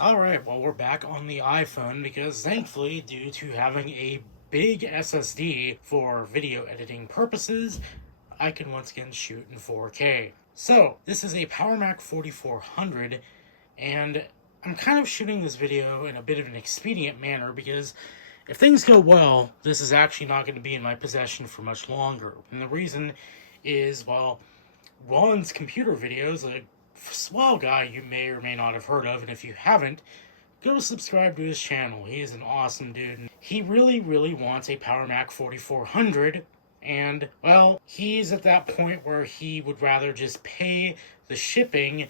Alright, well, we're back on the iPhone because thankfully, due to having a big SSD for video editing purposes, I can once again shoot in 4K. So, this is a PowerMac 4400, and I'm kind of shooting this video in a bit of an expedient manner because if things go well, this is actually not going to be in my possession for much longer. And the reason is, well, Ron's computer videos, a swell guy you may or may not have heard of, and if you haven't, go subscribe to his channel. He is an awesome dude. And he really wants a PowerMac 4400, and, well, he's at that point where he would rather just pay the shipping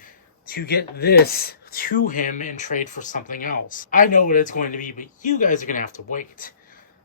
to get this to him and trade for something else. I know what it's going to be, but you guys are going to have to wait.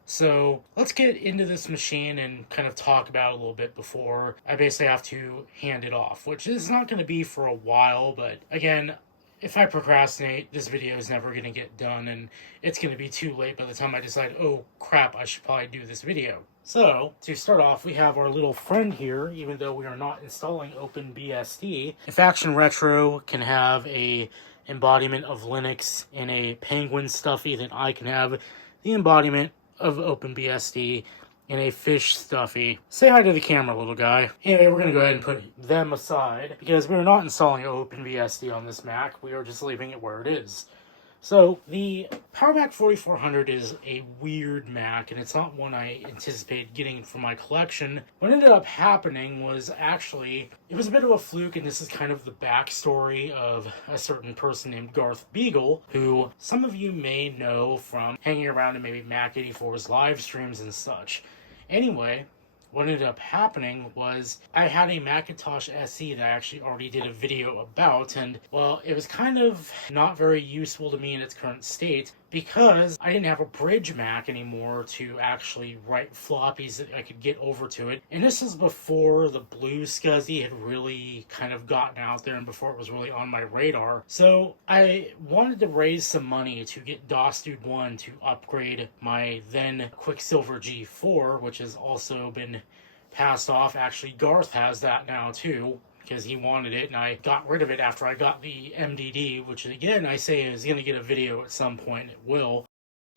So let's get into this machine and kind of talk about it a little bit before I basically have to hand it off, which is not going to be for a while, but again, if I procrastinate, this video is never going to get done, and it's going to be too late by the time I decide, oh crap, I should probably do this video. So, to start off, we have our little friend here, even though we are not installing OpenBSD. If Action Retro can have a embodiment of Linux in a Penguin stuffy, then I can have the embodiment of OpenBSD in a fish stuffy. Say hi to the camera, little guy. Anyway, we're going to go ahead and put them aside because we're not installing OpenBSD on this Mac. We are just leaving it where it is. So, the PowerMac 4400 is a weird Mac, and it's not one I anticipated getting for my collection. What ended up happening was actually, it was a bit of a fluke, and this is kind of the backstory of a certain person named Garth Beagle, who some of you may know from hanging around in maybe Mac 84's live streams and such. Anyway, what ended up happening was I had a Macintosh SE that I actually already did a video about, and, well, it was kind of not very useful to me in its current state because I didn't have a bridge Mac anymore to actually write floppies that I could get over to it. And this is before the Blue SCSI had really kind of gotten out there and before it was really on my radar. So I wanted to raise some money to get DOS Dude 1 to upgrade my then Quicksilver G4, which has also been passed off. Actually, Garth has that now too, because he wanted it, and I got rid of it after I got the MDD, which again I say is going to get a video at some point. It will.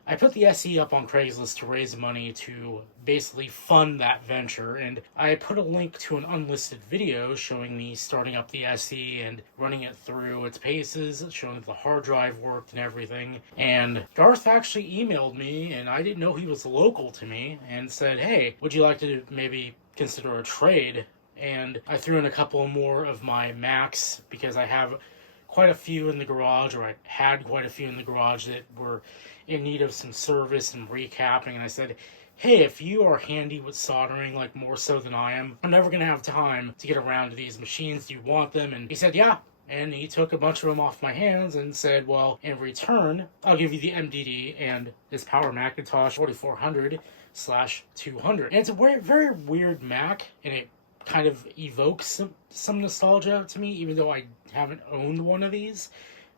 I put the SE up on Craigslist to raise money to basically fund that venture, and I put a link to an unlisted video showing me starting up the SE and running it through its paces, showing that the hard drive worked and everything. And Garth actually emailed me, and I didn't know he was local to me, and said, hey, would you like to maybe consider a trade? And I threw in a couple more of my Macs because I have quite a few in the garage, or I had quite a few in the garage that were in need of some service and recapping. And I said, hey, if you are handy with soldering, like more so than I am, I'm never going to have time to get around to these machines. Do you want them? And he said, yeah. And he took a bunch of them off my hands and said, well, in return, I'll give you the MDD and this Power Macintosh 4400/200. And it's a very weird Mac, and it kind of evokes some nostalgia to me, even though I haven't owned one of these,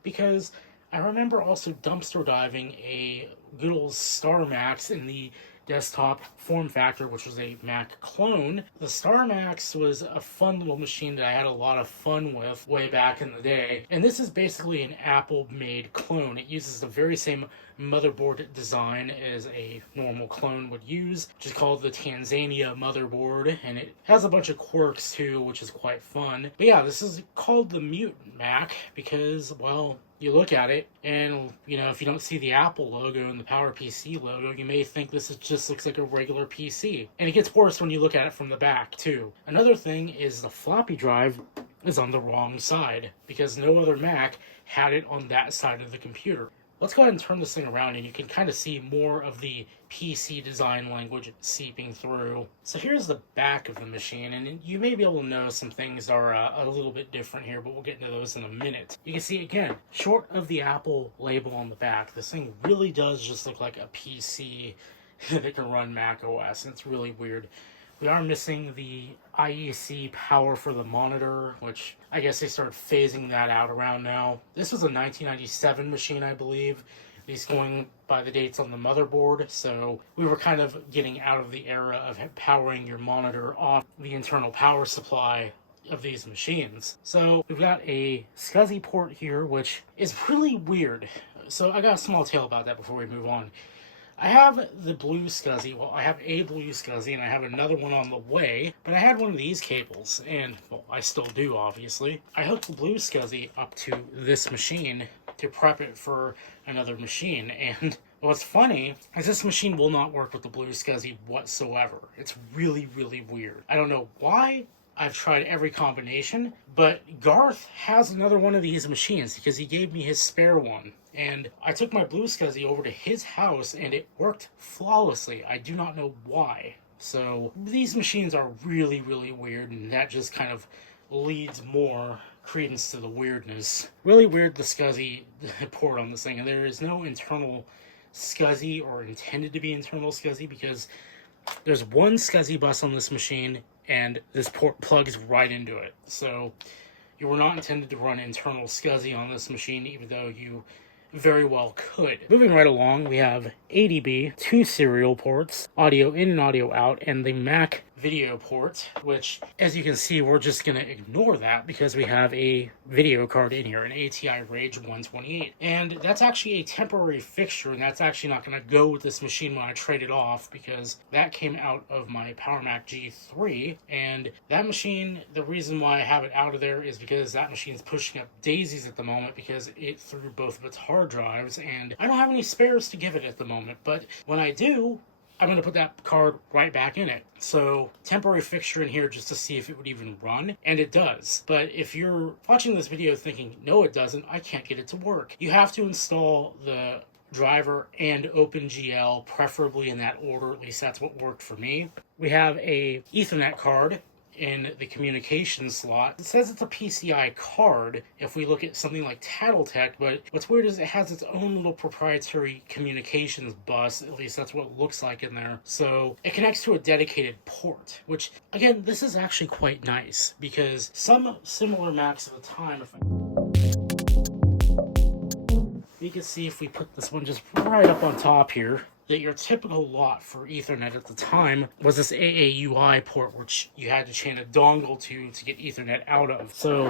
because I remember also dumpster diving a good old Star Max in the desktop form factor, which was a Mac clone. The Star Max was a fun little machine that I had a lot of fun with way back in the day, and this is basically an Apple-made clone. It uses the very same motherboard design as a normal clone would use, which is called the Tanzania motherboard, and it has a bunch of quirks too, which is quite fun. But yeah, this is called the Mutant Mac because, well, you look at it, and, you know, if you don't see the Apple logo and the PowerPC logo, you may think just looks like a regular PC. And it gets worse when you look at it from the back, too. Another thing is the floppy drive is on the wrong side, because no other Mac had it on that side of the computer. Let's go ahead and turn this thing around, and you can kind of see more of the PC design language seeping through. So here's the back of the machine, and you may be able to notice some things are a little bit different here, but we'll get into those in a minute. You can see, again, short of the Apple label on the back, this thing really does just look like a PC that can run Mac OS, and it's really weird. We are missing the IEC power for the monitor, which I guess they started phasing that out around now. This was a 1997 machine, I believe, at least going by the dates on the motherboard, so we were kind of getting out of the era of powering your monitor off the internal power supply of these machines. So we've got a SCSI port here, which is really weird. So I got a small tale about that before we move on. I have the blue SCSI, well, I have a blue SCSI, and I have another one on the way, but I had one of these cables, and, well, I still do, obviously. I hooked the blue SCSI up to this machine to prep it for another machine, and what's funny is this machine will not work with the blue SCSI whatsoever. It's really, really weird. I don't know why. I've tried every combination, but Garth has another one of these machines because he gave me his spare one. And I took my blue SCSI over to his house and it worked flawlessly. I do not know why. So these machines are really, really weird, and that just kind of leads more credence to the weirdness. Really weird, the SCSI port on this thing, and there is no internal SCSI or intended to be internal SCSI because there's one SCSI bus on this machine and this port plugs right into it. So you were not intended to run internal SCSI on this machine, even though you very well could. Moving right along, we have ADB, 2 serial ports, audio in and audio out, and the Mac video port, which, as you can see, we're just going to ignore that because we have a video card in here, an ATI Rage 128. And that's actually a temporary fixture, and that's actually not going to go with this machine when I trade it off because that came out of my PowerMac G3, and that machine, the reason why I have it out of there is because that machine's pushing up daisies at the moment because it threw both of its hard drives, and I don't have any spares to give it at the moment, but when I do, I'm going to put that card right back in it. So, temporary fixture in here just to see if it would even run, and it does. But if you're watching this video thinking, no it doesn't, I can't get it to work, you have to install the driver and OpenGL, preferably in that order, at least that's what worked for me. We have a Ethernet card in the communication slot. It says it's a PCI card if we look at something like Tattletech, but what's weird is it has its own little proprietary communications bus, at least that's what it looks like in there. So it connects to a dedicated port, which, again, this is actually quite nice because some similar Macs at the time, you can see if we put this one just right up on top here, that your typical lot for Ethernet at the time was this AAUI port, which you had to chain a dongle to get Ethernet out of. So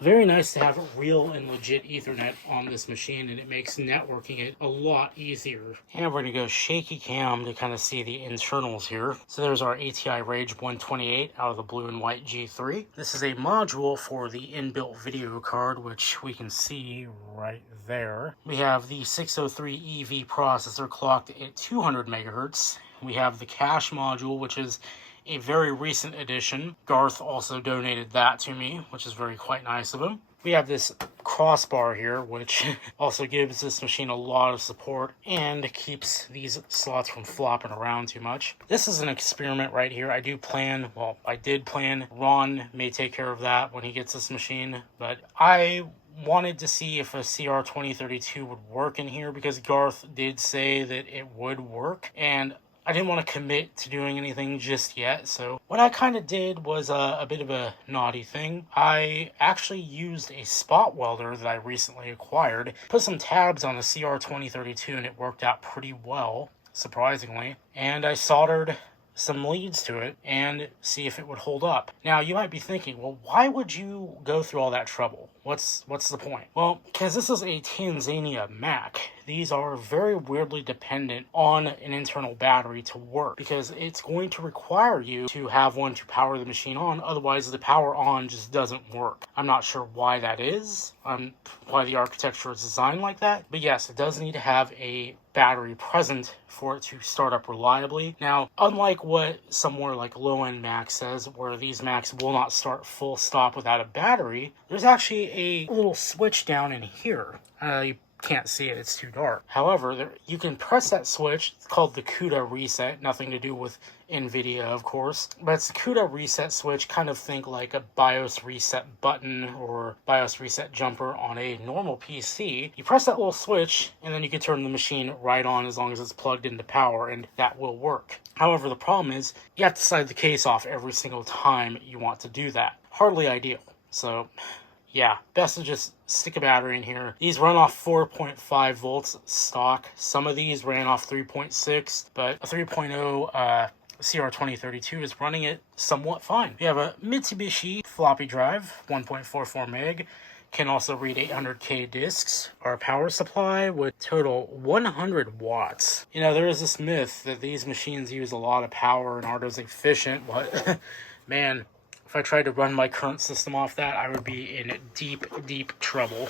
very nice to have real and legit Ethernet on this machine, and it makes networking it a lot easier. And we're going to go shaky cam to kind of see the internals here. So there's our ATI Rage 128 out of the blue and white G3. This is a module for the inbuilt video card, which we can see right there. We have the 603 EV processor clocked at 200 megahertz. We have the cache module, which is a very recent addition. Garth also donated that to me, which is quite nice of him. We have this crossbar here, which also gives this machine a lot of support and keeps these slots from flopping around too much. This is an experiment right here. I did plan, Ron may take care of that when he gets this machine, but I wanted to see if a CR2032 would work in here because Garth did say that it would work, and I didn't want to commit to doing anything just yet, so what I kind of did was a bit of a naughty thing. I actually used a spot welder that I recently acquired, put some tabs on the CR2032, and it worked out pretty well, surprisingly, and I soldered some leads to it and see if it would hold up. Now, you might be thinking, well, why would you go through all that trouble? What's the point? Well, because this is a Tanzania Mac. These are very weirdly dependent on an internal battery to work because it's going to require you to have one to power the machine on, otherwise the power on just doesn't work. I'm not sure why that is, why the architecture is designed like that, but yes, it does need to have a battery present for it to start up reliably. Now, unlike what somewhere like low-end Mac says, where these Macs will not start full stop without a battery, there's actually a little switch down in here. You can't see it, it's too dark. However, you can press that switch. It's called the CUDA reset, nothing to do with NVIDIA, of course, but it's the CUDA reset switch. Kind of think like a BIOS reset button or BIOS reset jumper on a normal PC. You press that little switch and then you can turn the machine right on as long as it's plugged into power, and that will work. However, the problem is you have to slide the case off every single time you want to do that. Hardly ideal. So yeah, best to just stick a battery in here. These run off 4.5 volts stock. Some of these ran off 3.6, but a 3.0 CR2032 is running it somewhat fine. We have a Mitsubishi floppy drive, 1.44 meg, can also read 800K discs. Our power supply would total 100 watts. You know, there is this myth that these machines use a lot of power and aren't as efficient, but man, if I tried to run my current system off that, I would be in deep, deep trouble.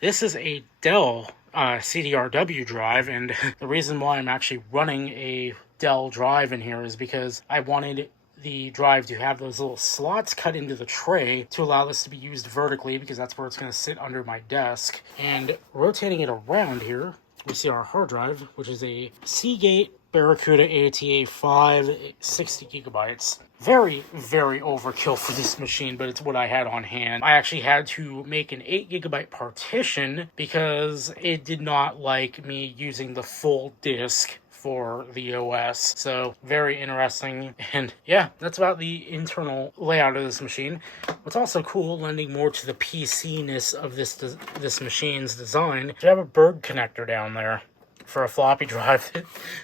This is a Dell CDRW drive, and the reason why I'm actually running a Dell drive in here is because I wanted the drive to have those little slots cut into the tray to allow this to be used vertically, because that's where it's going to sit under my desk. And rotating it around here, we see our hard drive, which is a Seagate Barracuda ATA 5, 60 gigabytes. Very, very overkill for this machine, but it's what I had on hand. I actually had to make an 8 gigabyte partition because it did not like me using the full disk for the OS. So very interesting. And yeah, that's about the internal layout of this machine. What's also cool, lending more to the PC-ness of this machine's design, you have a bird connector down there for a floppy drive.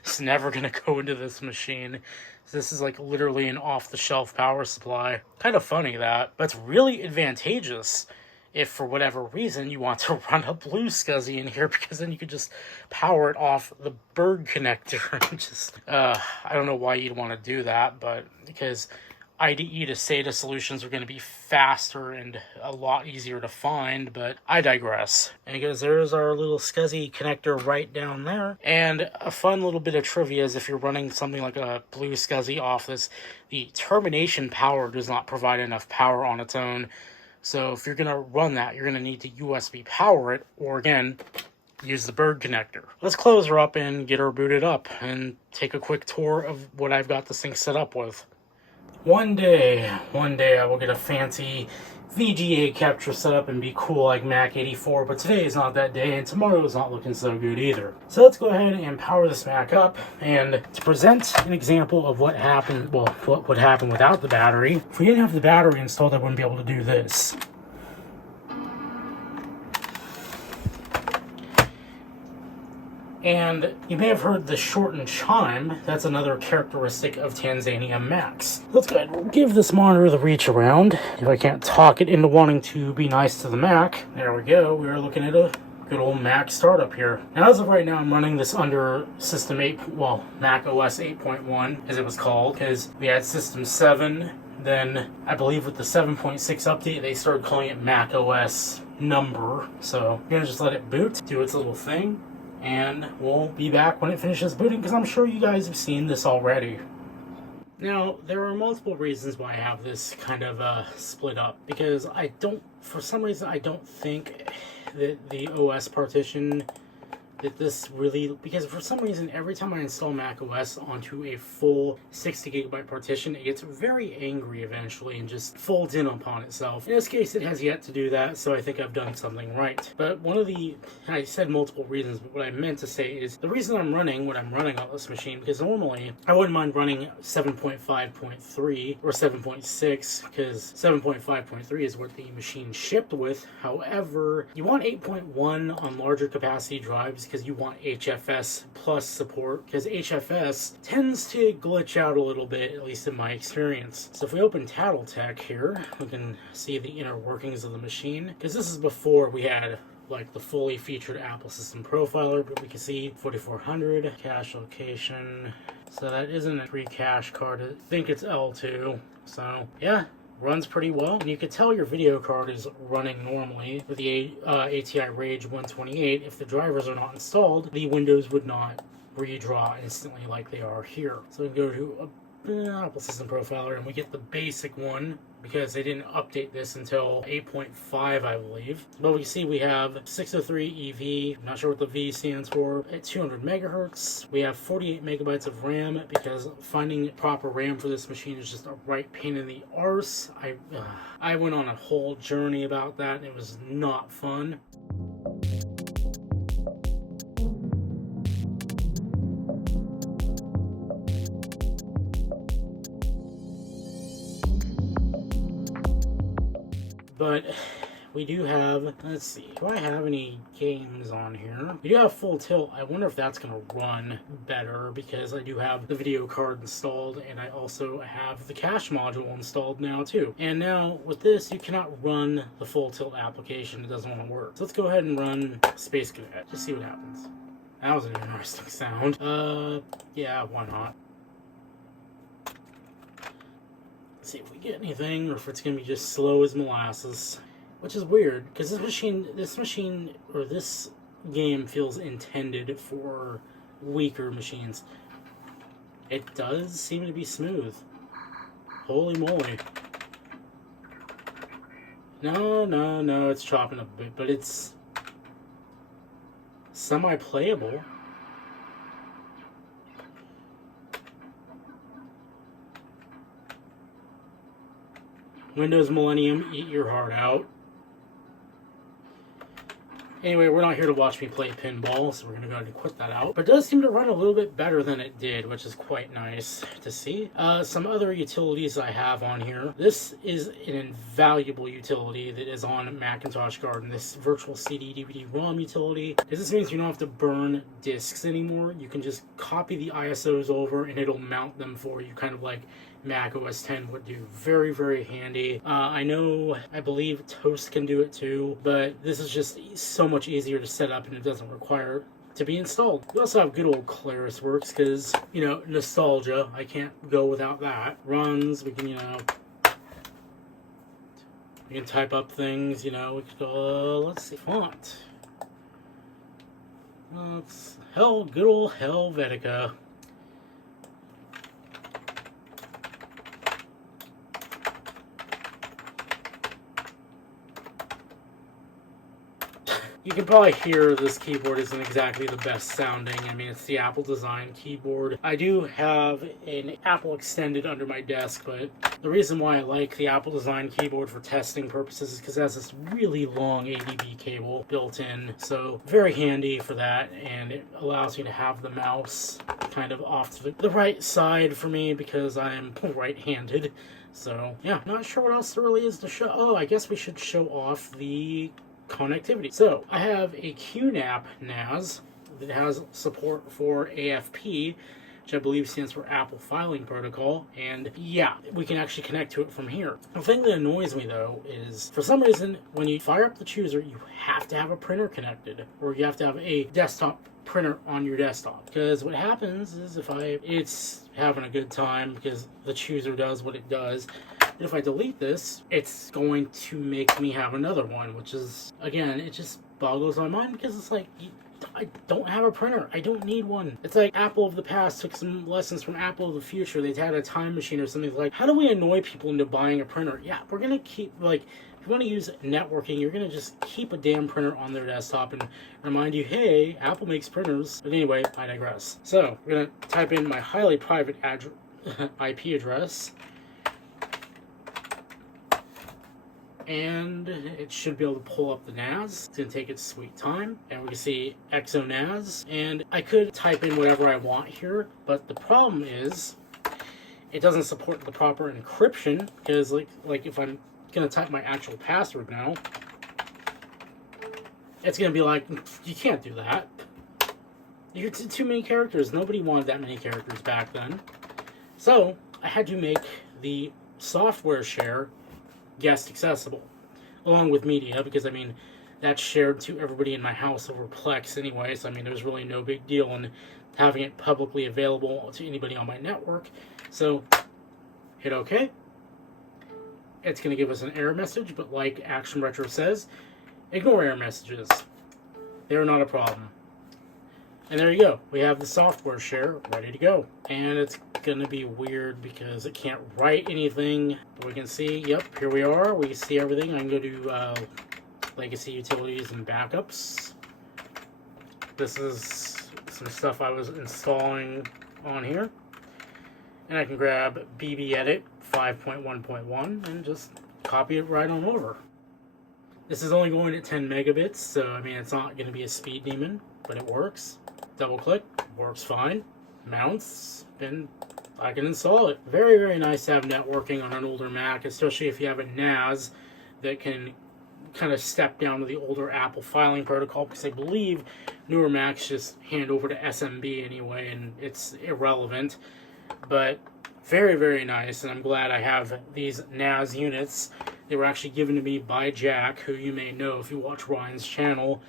It's never gonna go into this machine. This is like literally an off-the-shelf power supply. Kind of funny that, but it's really advantageous if for whatever reason you want to run a blue SCSI in here, because then you could just power it off the bird connector. I don't know why you'd want to do that, but because IDE to SATA solutions are going to be faster and a lot easier to find, but I digress. And because there's our little SCSI connector right down there. And a fun little bit of trivia is if you're running something like a blue SCSI off this, the termination power does not provide enough power on its own. So if you're going to run that, you're going to need to USB power it, or again, use the bird connector. Let's close her up and get her booted up and take a quick tour of what I've got this thing set up with. One day I will get a fancy VGA capture set up and be cool like Mac 84, but today is not that day, and tomorrow is not looking so good either. So let's go ahead and power this Mac up, and to present an example of what happened, well, what would happen without the battery. If we didn't have the battery installed, I wouldn't be able to do this. And you may have heard the shortened chime. That's another characteristic of Tanzania Macs. Let's go ahead and give this monitor the reach around. If I can't talk it into wanting to be nice to the Mac. There we go. We're looking at a good old Mac startup here. Now, as of right now, I'm running this under System 8, well, Mac OS 8.1, as it was called, because we had System 7. Then, I believe with the 7.6 update, they started calling it Mac OS number. So, I'm going to just let it boot, do its little thing. And we'll be back when it finishes booting, because I'm sure you guys have seen this already. Now, there are multiple reasons why I have this kind of split up, because for some reason, I don't think that the OS partition, because for some reason, every time I install Mac OS onto a full 60 gigabyte partition, it gets very angry eventually and just folds in upon itself. In this case, it has yet to do that, so I think I've done something right. But I said multiple reasons, but what I meant to say is the reason I'm running what I'm running on this machine, because normally I wouldn't mind running 7.5.3 or 7.6, because 7.5.3 is what the machine shipped with. However, you want 8.1 on larger capacity drives, because you want HFS plus support, because HFS tends to glitch out a little bit, at least in my experience. So if we open Tattletech here, we can see the inner workings of the machine, because this is before we had like the fully featured Apple System Profiler, but we can see 4400 cache location. So that isn't a free cache card. I think it's L2. So yeah, runs pretty well, and you could tell your video card is running normally with the ATI Rage 128. If the drivers are not installed, the windows would not redraw instantly like they are here. So we can go to Apple System Profiler, and we get the basic one, because they didn't update this until 8.5, I believe. But we see we have 603 EV, I'm not sure what the V stands for, at 200 megahertz. We have 48 megabytes of RAM, because finding proper RAM for this machine is just a right pain in the arse. I went on a whole journey about that, and it was not fun. But we do have, let's see, do I have any games on here? We do have Full Tilt. I wonder if that's going to run better because I do have the video card installed and I also have the cache module installed now too. And now with this, you cannot run the Full Tilt application. It doesn't want to work. So let's go ahead and run Space Cadet. Just see what happens. That was an interesting sound. Yeah, why not? Let's see if we get anything or if it's going to be just slow as molasses. Which is weird, because this game feels intended for weaker machines. It does seem to be smooth. Holy moly. No, it's chopping a bit, but it's semi-playable. Windows Millennium, eat your heart out. Anyway, we're not here to watch me play pinball, so we're going to go ahead and quit that out. But it does seem to run a little bit better than it did, which is quite nice to see. Some other utilities I have on here. This is an invaluable utility that is on Macintosh Garden. This virtual CD, DVD, ROM utility. This means you don't have to burn discs anymore. You can just copy the ISOs over and it'll mount them for you, kind of like Mac OS X would do. Very, very handy. I believe Toast can do it too, but this is just so much easier to set up and it doesn't require to be installed. We also have good old ClarisWorks because, you know, nostalgia. I can't go without that. Runs, we can type up things, you know, we could go, let's see, font. Good old Helvetica. You can probably hear this keyboard isn't exactly the best sounding. I mean, it's the Apple design keyboard. I do have an Apple Extended under my desk, but the reason why I like the Apple design keyboard for testing purposes is because it has this really long ADB cable built in. So very handy for that, and it allows me to have the mouse kind of off to the right side for me because I'm right-handed. So yeah, not sure what else there really is to show. Oh, I guess we should show off the connectivity. So I have a QNAP NAS that has support for AFP, which I believe stands for Apple Filing Protocol, and yeah, we can actually connect to it from here. The thing that annoys me though is, for some reason, when you fire up the chooser, you have to have a printer connected, or you have to have a desktop printer on your desktop, because what happens is it's having a good time because the chooser does what it does. If I delete this, it's going to make me have another one, which is, again, it just boggles my mind because it's like, I don't have a printer. I don't need one. It's like Apple of the past took some lessons from Apple of the future. They had a time machine or something like, how do we annoy people into buying a printer? Yeah, we're going to keep, like, if you want to use networking, you're going to just keep a damn printer on their desktop and remind you, hey, Apple makes printers. But anyway, I digress. So, we're going to type in my highly private IP address. And it should be able to pull up the NAS. It's going to take its sweet time. And we can see EXO NAS. And I could type in whatever I want here, but the problem is it doesn't support the proper encryption, because like if I'm going to type my actual password now, it's going to be like, you can't do that. You're too many characters. Nobody wanted that many characters back then. So I had to make the software share guest accessible, along with media, because I mean that's shared to everybody in my house over Plex anyway, so I mean there's really no big deal in having it publicly available to anybody on my network. So hit OK. It's going to give us an error message, but like Action Retro says, ignore error messages. They're not a problem. And there you go. We have the software share ready to go. And it's going to be weird because it can't write anything. But we can see, yep, here we are. We see everything. I can go to Legacy Utilities and Backups. This is some stuff I was installing on here. And I can grab BB Edit 5.1.1 and just copy it right on over. This is only going at 10 megabits, so I mean it's not going to be a speed demon, but it works. Double click, works fine. Mounts, and I can install it. Very, very nice to have networking on an older Mac, especially if you have a NAS that can kind of step down to the older Apple filing protocol, because I believe newer Macs just hand over to SMB anyway, and it's irrelevant. But very, very nice, and I'm glad I have these NAS units. They were actually given to me by Jack, who you may know if you watch Ryan's channel,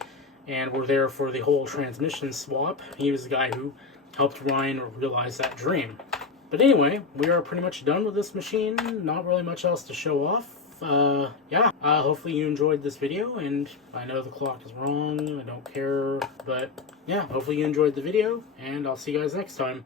and were there for the whole transmission swap. He was the guy who helped Ryan realize that dream. But anyway, we are pretty much done with this machine. Not really much else to show off. Hopefully you enjoyed this video, and I know the clock is wrong, I don't care, but yeah, hopefully you enjoyed the video, and I'll see you guys next time.